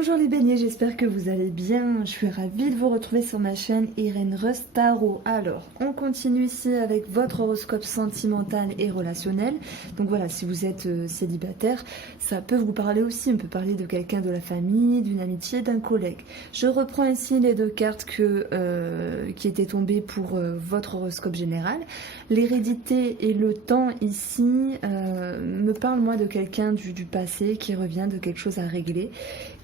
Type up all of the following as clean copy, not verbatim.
Bonjour les béliers, j'espère que vous allez bien. Je suis ravie de vous retrouver sur ma chaîne Irène Rust Tarot. Alors, on continue ici avec votre horoscope sentimental et relationnel. Donc voilà, si vous êtes célibataire, ça peut vous parler aussi. On peut parler de quelqu'un de la famille, d'une amitié, d'un collègue. Je reprends ici les deux cartes qui étaient tombées pour votre horoscope général. L'hérédité et le temps ici me parlent moi de quelqu'un du passé qui revient, de quelque chose à régler.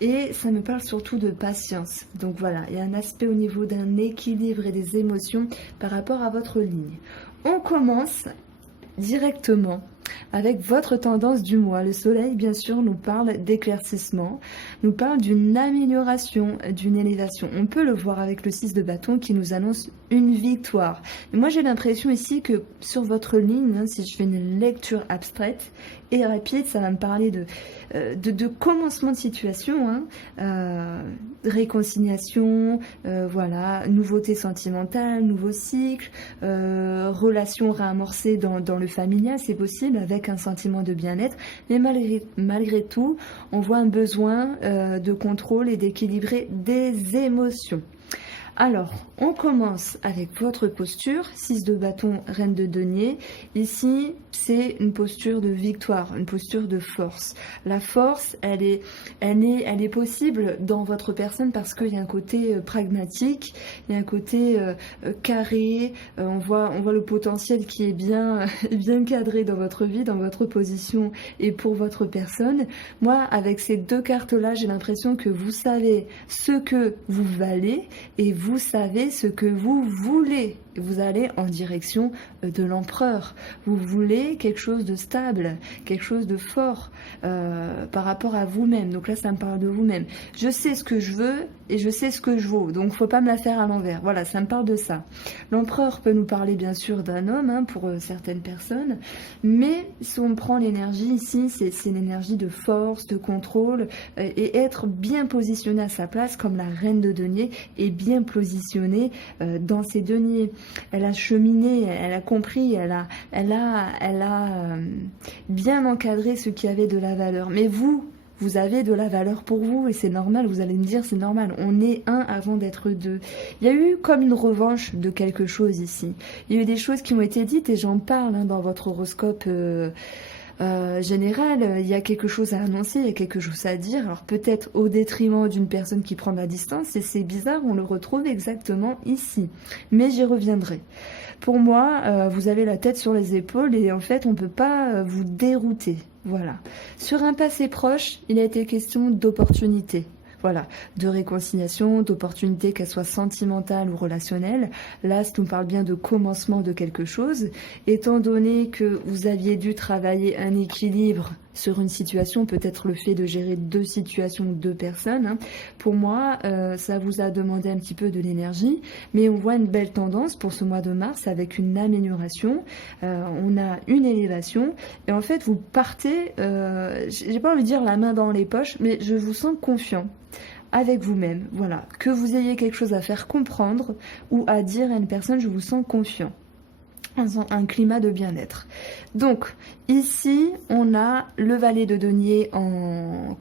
Et ça me parle surtout de patience. Donc voilà, il y a un aspect au niveau d'un équilibre et des émotions par rapport à votre ligne. On commence directement avec votre tendance du mois. Le soleil, bien sûr, nous parle d'éclaircissement, nous parle d'une amélioration, d'une élévation. On peut le voir avec le 6 de bâton qui nous annonce une victoire. Mais moi, j'ai l'impression ici que sur votre ligne, si je fais une lecture abstraite et rapide, ça va me parler de commencement de situation, réconciliation, voilà, nouveauté sentimentale, nouveau cycle, relation réamorcée dans le familial, c'est possible, avec un sentiment de bien-être, mais malgré tout, on voit un besoin de contrôle et d'équilibrer des émotions. Alors, on commence avec votre posture, 6 de bâton, reine de denier. Ici, c'est une posture de victoire, une posture de force. La force, elle est possible dans votre personne parce qu'il y a un côté pragmatique, il y a un côté carré, on voit le potentiel qui est bien cadré dans votre vie, dans votre position et pour votre personne. Moi, avec ces deux cartes-là, j'ai l'impression que vous savez ce que vous valez et vous savez ce que vous voulez. Vous allez en direction de l'empereur. Vous voulez quelque chose de stable, quelque chose de fort par rapport à vous-même. Donc là, ça me parle de vous-même. Je sais ce que je veux et je sais ce que je vaux. Donc, faut pas me la faire à l'envers. Voilà, ça me parle de ça. L'empereur peut nous parler, bien sûr, d'un homme pour certaines personnes. Mais si on prend l'énergie ici, c'est l'énergie de force, de contrôle et être bien positionné à sa place comme la reine de denier et bien positionnée dans ses deniers. Elle a cheminé, elle a compris, elle a bien encadré ce qui avait de la valeur. Mais vous avez de la valeur pour vous et c'est normal, vous allez me dire c'est normal. On est un avant d'être deux. Il y a eu comme une revanche de quelque chose ici. Il y a eu des choses qui ont été dites et j'en parle dans votre horoscope général, il y a quelque chose à annoncer, il y a quelque chose à dire, alors peut-être au détriment d'une personne qui prend la distance, et c'est bizarre, on le retrouve exactement ici, mais j'y reviendrai. Pour moi, vous avez la tête sur les épaules et en fait on ne peut pas vous dérouter, voilà. Sur un passé proche, il a été question d'opportunité. Voilà, de réconciliation, d'opportunité, qu'elle soit sentimentale ou relationnelle. Là, ça nous parle bien de commencement de quelque chose. Étant donné que vous aviez dû travailler un équilibre sur une situation, peut-être le fait de gérer deux situations, deux personnes, pour moi, ça vous a demandé un petit peu de l'énergie, mais on voit une belle tendance pour ce mois de mars avec une amélioration, on a une élévation, et en fait, vous partez, j'ai pas envie de dire la main dans les poches, mais je vous sens confiant avec vous-même, voilà, que vous ayez quelque chose à faire comprendre ou à dire à une personne, je vous sens confiant. Un climat de bien-être. Donc ici on a le valet de denier en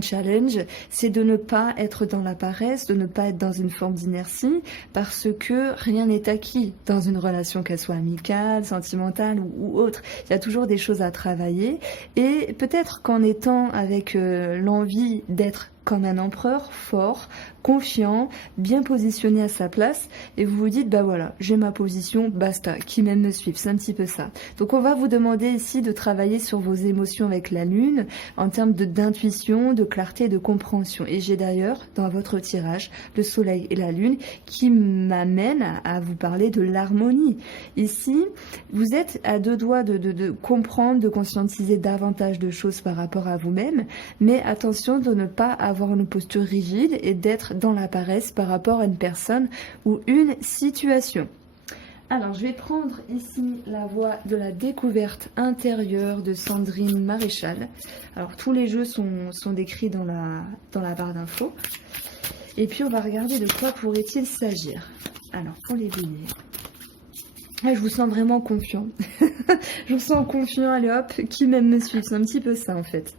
challenge, c'est de ne pas être dans la paresse, de ne pas être dans une forme d'inertie parce que rien n'est acquis dans une relation, qu'elle soit amicale, sentimentale ou autre. Il y a toujours des choses à travailler et peut-être qu'en étant avec l'envie d'être comme un empereur fort, confiant, bien positionné à sa place, et vous vous dites, bah voilà, j'ai ma position, basta, qui m'aime me suivre, c'est un petit peu ça. Donc on va vous demander ici de travailler sur vos émotions avec la lune, en termes d'intuition, de clarté, de compréhension. Et j'ai d'ailleurs, dans votre tirage, le soleil et la lune, qui m'amènent à vous parler de l'harmonie. Ici, vous êtes à deux doigts de comprendre, de conscientiser davantage de choses par rapport à vous-même, mais attention de ne pas avoir une posture rigide et d'être dans la paresse par rapport à une personne ou une situation. Alors, je vais prendre ici la voie de la découverte intérieure de Sandrine Maréchal. Alors, tous les jeux sont décrits dans la barre d'infos. Et puis, on va regarder de quoi pourrait-il s'agir. Alors, pour les béliers. Ah, je vous sens vraiment confiant. Je vous sens confiant, allez hop, qui m'aime me suivre. C'est un petit peu ça, en fait.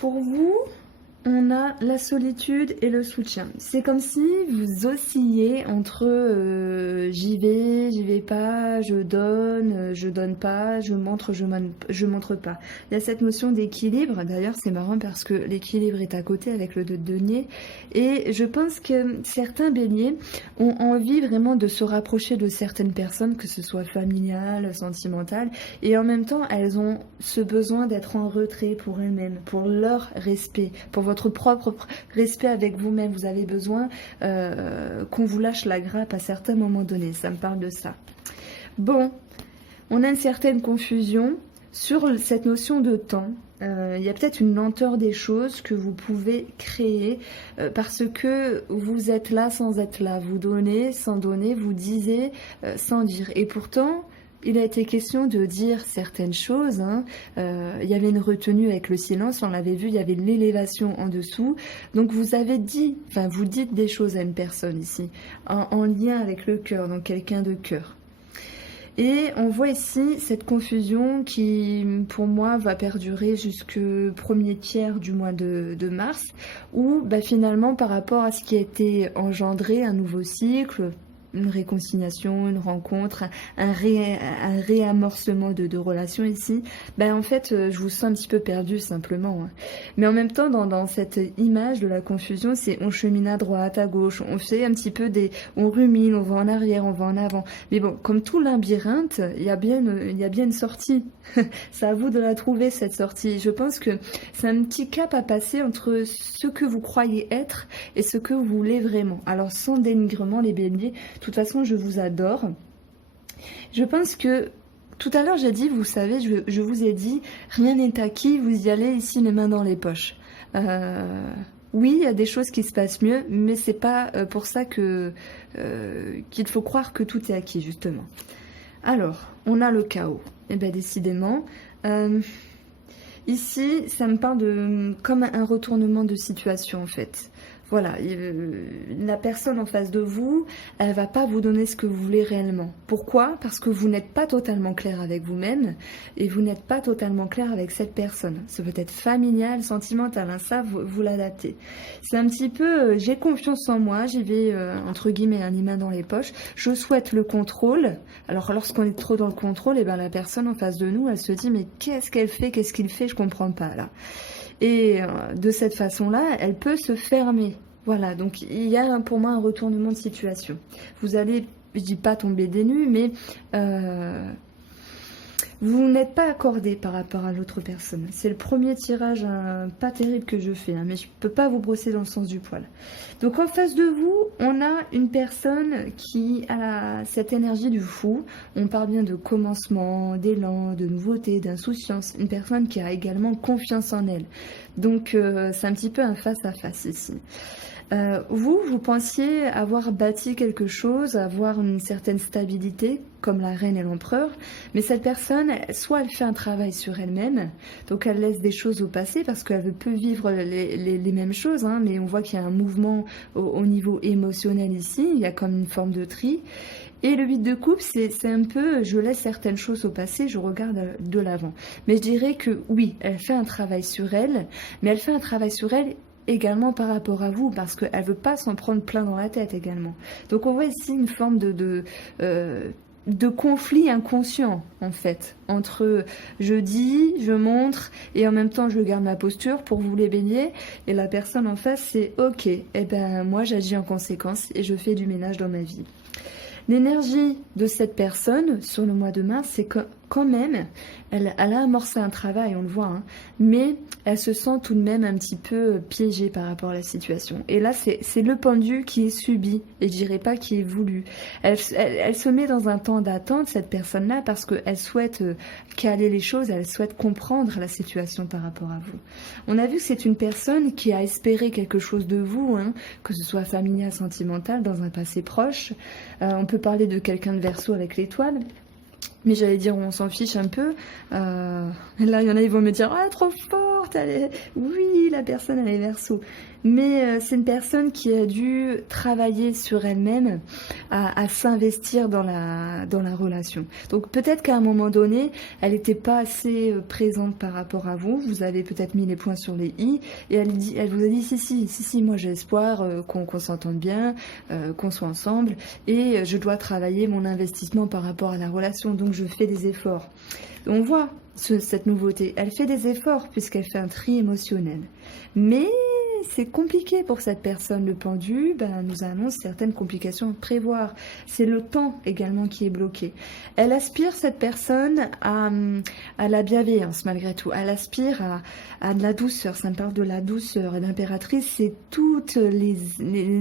Pour vous, on a la solitude et le soutien. C'est comme si vous oscilliez entre j'y vais pas, je donne pas, je montre pas. Il y a cette notion d'équilibre. D'ailleurs, c'est marrant parce que l'équilibre est à côté avec le 2 de denier. Et je pense que certains béliers ont envie vraiment de se rapprocher de certaines personnes, que ce soit familiales, sentimentales. Et en même temps, elles ont ce besoin d'être en retrait pour elles-mêmes, pour leur respect, pour votre propre respect avec vous-même. Vous avez besoin qu'on vous lâche la grappe à certains moments donnés. Ça me parle de ça. Bon, on a une certaine confusion sur cette notion de temps. Il y a peut-être une lenteur des choses que vous pouvez créer parce que vous êtes là sans être là. Vous donnez sans donner, vous disiez sans dire. Et pourtant, il a été question de dire certaines choses. Il y avait une retenue avec le silence, on l'avait vu, il y avait l'élévation en dessous. Donc vous avez dit, enfin vous dites des choses à une personne ici, en lien avec le cœur, donc quelqu'un de cœur. Et on voit ici cette confusion qui, pour moi, va perdurer jusqu'au premier tiers du mois de mars, où finalement, par rapport à ce qui a été engendré, un nouveau cycle, une réconciliation, une rencontre, un réamorcement de relations ici, en fait, je vous sens un petit peu perdu simplement. Mais en même temps, dans cette image de la confusion, c'est on chemine à droite, à gauche, on fait un petit peu on rumine, on va en arrière, on va en avant. Mais bon, comme tout labyrinthe, il y a bien une sortie. C'est à vous de la trouver, cette sortie. Je pense que c'est un petit cap à passer entre ce que vous croyez être et ce que vous voulez vraiment. Alors, sans dénigrement, les béliers, de toute façon, je vous adore. Je pense que tout à l'heure, j'ai dit, vous savez, je vous ai dit, rien n'est acquis, vous y allez ici les mains dans les poches. Oui, il y a des choses qui se passent mieux, mais c'est pas pour ça qu'il faut croire que tout est acquis, justement. Alors, on a le chaos. Et bien, décidément, ici, ça me parle comme un retournement de situation, en fait. Voilà, la personne en face de vous, elle va pas vous donner ce que vous voulez réellement. Pourquoi? Parce que vous n'êtes pas totalement clair avec vous-même et vous n'êtes pas totalement clair avec cette personne. Ça peut être familial, sentimental, ça, vous l'adaptez. C'est un petit peu, j'ai confiance en moi, j'y vais, entre guillemets, les mains dans les poches. Je souhaite le contrôle. Alors, lorsqu'on est trop dans le contrôle, la personne en face de nous, elle se dit, mais qu'est-ce qu'elle fait? Qu'est-ce qu'il fait? Je comprends pas, là. Et de cette façon-là, elle peut se fermer. Voilà, donc il y a pour moi un retournement de situation. Vous allez, je dis pas tomber des nues, mais vous n'êtes pas accordé par rapport à l'autre personne. C'est le premier tirage pas terrible que je fais, mais je peux pas vous brosser dans le sens du poil. Donc en face de vous, on a une personne qui a cette énergie du fou. On parle bien de commencement, d'élan, de nouveauté, d'insouciance. Une personne qui a également confiance en elle. Donc c'est un petit peu un face-à-face ici. Vous pensiez avoir bâti quelque chose, avoir une certaine stabilité, comme la reine et l'empereur, mais cette personne, soit elle fait un travail sur elle-même, donc elle laisse des choses au passé parce qu'elle peut vivre les mêmes choses, mais on voit qu'il y a un mouvement au niveau émotionnel ici, il y a comme une forme de tri. Et le 8 de coupe, c'est un peu, je laisse certaines choses au passé, je regarde de l'avant. Mais je dirais que oui, elle fait un travail sur elle, mais elle fait un travail sur elle également par rapport à vous, parce qu'elle veut pas s'en prendre plein dans la tête également. Donc on voit ici une forme de conflit inconscient, en fait, entre je dis, je montre, et en même temps je garde ma posture pour vous les béliers, et la personne en face c'est ok, moi j'agis en conséquence et je fais du ménage dans ma vie. L'énergie de cette personne sur le mois de mars, c'est que quand même, elle a amorcé un travail, on le voit, mais elle se sent tout de même un petit peu piégée par rapport à la situation. Et là, c'est le pendu qui est subi, et je dirais pas qui est voulu. Elle se met dans un temps d'attente, cette personne-là, parce qu'elle souhaite caler les choses, elle souhaite comprendre la situation par rapport à vous. On a vu que c'est une personne qui a espéré quelque chose de vous, que ce soit familial, sentimental, dans un passé proche. On peut parler de quelqu'un de Verseau avec l'étoile. Mais j'allais dire, on s'en fiche un peu. Là, il y en a, ils vont me dire, ah, trop forte, oui, la personne, elle est Verseau. Mais c'est une personne qui a dû travailler sur elle-même, à s'investir dans la relation. Donc peut-être qu'à un moment donné, elle n'était pas assez présente par rapport à vous. Vous avez peut-être mis les points sur les i, et elle vous a dit, si, moi j'ai espoir qu'on s'entende bien, qu'on soit ensemble, et je dois travailler mon investissement par rapport à la relation. Donc je fais des efforts. On voit cette nouveauté. Elle fait des efforts puisqu'elle fait un tri émotionnel. Mais c'est compliqué pour cette personne. Le pendu nous annonce certaines complications à prévoir. C'est le temps également qui est bloqué. Elle aspire, cette personne, à la bienveillance malgré tout. Elle aspire à de la douceur. Ça me parle de la douceur. Et l'impératrice, c'est toutes les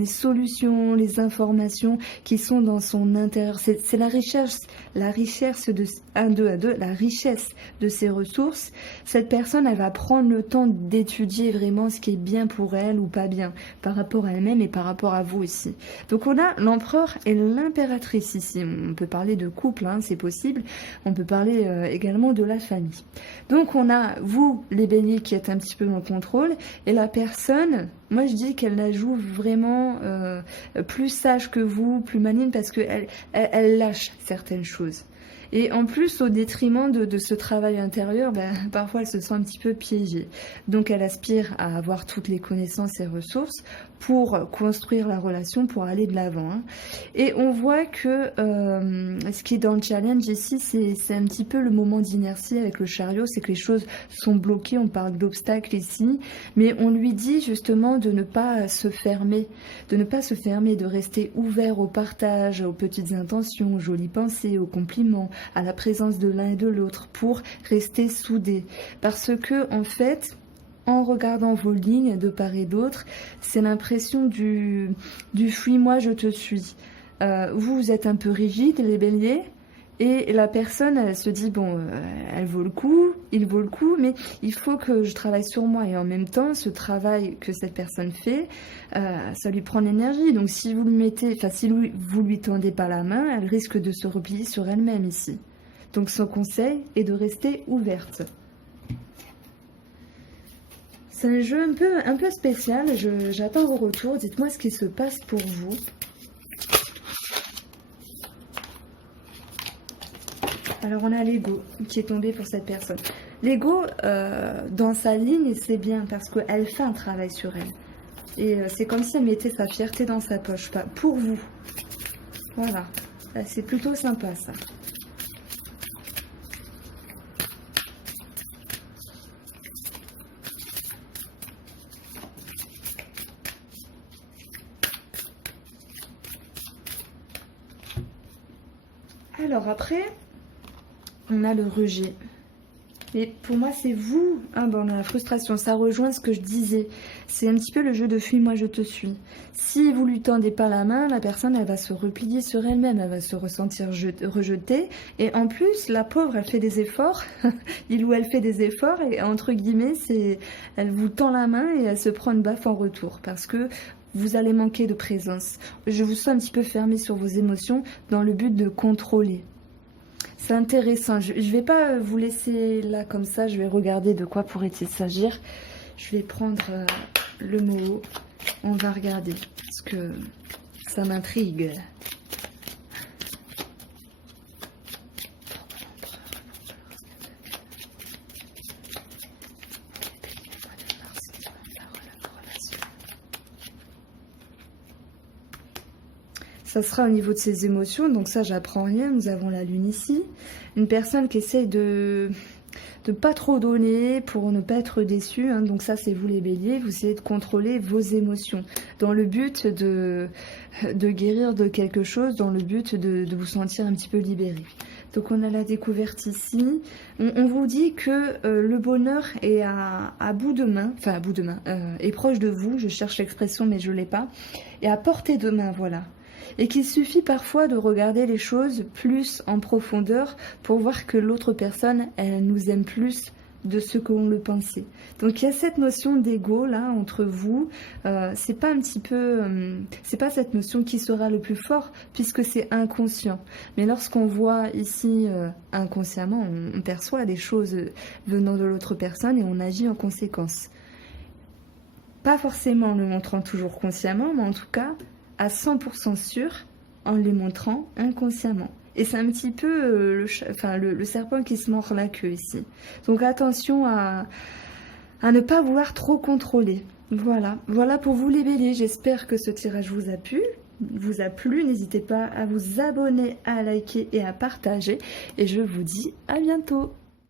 solutions, les informations qui sont dans son intérieur. C'est la richesse de la richesse de ses ressources. Cette personne, elle va prendre le temps d'étudier vraiment ce qui est bien pour elle ou pas bien, par rapport à elle-même et par rapport à vous aussi. Donc on a l'empereur et l'impératrice ici. On peut parler de couple, hein, c'est possible. On peut parler également de la famille. Donc on a vous, les béliers, qui êtes un petit peu en contrôle, et la personne, moi je dis qu'elle la joue vraiment plus sage que vous, plus maligne, parce qu'elle lâche certaines choses. Et en plus, au détriment de ce travail intérieur, parfois elle se sent un petit peu piégée. Donc elle aspire à avoir toutes les connaissances et ressources pour construire la relation, pour aller de l'avant. Hein. Et on voit que ce qui est dans le challenge ici, c'est un petit peu le moment d'inertie avec le chariot, c'est que les choses sont bloquées, on parle d'obstacles ici, mais on lui dit justement de ne pas se fermer, de rester ouvert au partage, aux petites intentions, aux jolies pensées, aux compliments, à la présence de l'un et de l'autre, pour rester soudés. Parce que, en fait, en regardant vos lignes de part et d'autre, c'est l'impression du fuis-moi, je te suis. Vous êtes un peu rigide, les béliers, et la personne, elle se dit, elle vaut le coup, il vaut le coup, mais il faut que je travaille sur moi. Et en même temps, ce travail que cette personne fait, ça lui prend l'énergie. Donc si vous vous lui tendez pas la main, elle risque de se replier sur elle-même ici. Donc son conseil est de rester ouverte. C'est un jeu un peu spécial. J'attends vos retours. Dites-moi ce qui se passe pour vous. Alors on a l'ego qui est tombé pour cette personne. L'ego, dans sa ligne, c'est bien parce qu'elle fait un travail sur elle. Et c'est comme si elle mettait sa fierté dans sa poche. Pas pour vous. Voilà. C'est plutôt sympa ça. Alors après, on a le rejet. Mais pour moi, c'est vous, dans la frustration. Ça rejoint ce que je disais. C'est un petit peu le jeu de fuis-moi, je te suis. Si vous lui tendez pas la main, la personne, elle va se replier sur elle-même. Elle va se ressentir rejetée. Et en plus, la pauvre, elle fait des efforts. Il ou elle fait des efforts. Et entre guillemets, elle vous tend la main et elle se prend une baffe en retour. Parce que vous allez manquer de présence. Je vous sens un petit peu fermé sur vos émotions dans le but de contrôler. C'est intéressant. Je ne vais pas vous laisser là comme ça. Je vais regarder de quoi pourrait-il s'agir. Je vais prendre le mot. On va regarder. Parce que ça m'intrigue. Ça sera au niveau de ses émotions, donc ça j'apprends rien, nous avons la lune ici. Une personne qui essaye de pas trop donner pour ne pas être déçue, hein. Donc ça c'est vous les béliers, vous essayez de contrôler vos émotions dans le but de guérir de quelque chose, dans le but de vous sentir un petit peu libéré. Donc on a la découverte ici. On vous dit que le bonheur est à bout de main, enfin à bout de main, est proche de vous, je cherche l'expression mais je l'ai pas, et à portée de main, voilà. Et qu'il suffit parfois de regarder les choses plus en profondeur pour voir que l'autre personne, elle nous aime plus de ce qu'on le pensait. Donc il y a cette notion d'ego là entre vous. C'est pas un petit peu, c'est pas cette notion qui sera le plus fort puisque c'est inconscient. Mais lorsqu'on voit ici inconsciemment, on perçoit des choses venant de l'autre personne et on agit en conséquence. Pas forcément en le montrant toujours consciemment, mais en tout cas à 100% sûr en les montrant inconsciemment. Et c'est un petit peu le serpent qui se mord la queue ici. Donc attention à ne pas vouloir trop contrôler. Voilà pour vous les béliers. J'espère que ce tirage vous a plu. N'hésitez pas à vous abonner, à liker et à partager. Et je vous dis à bientôt.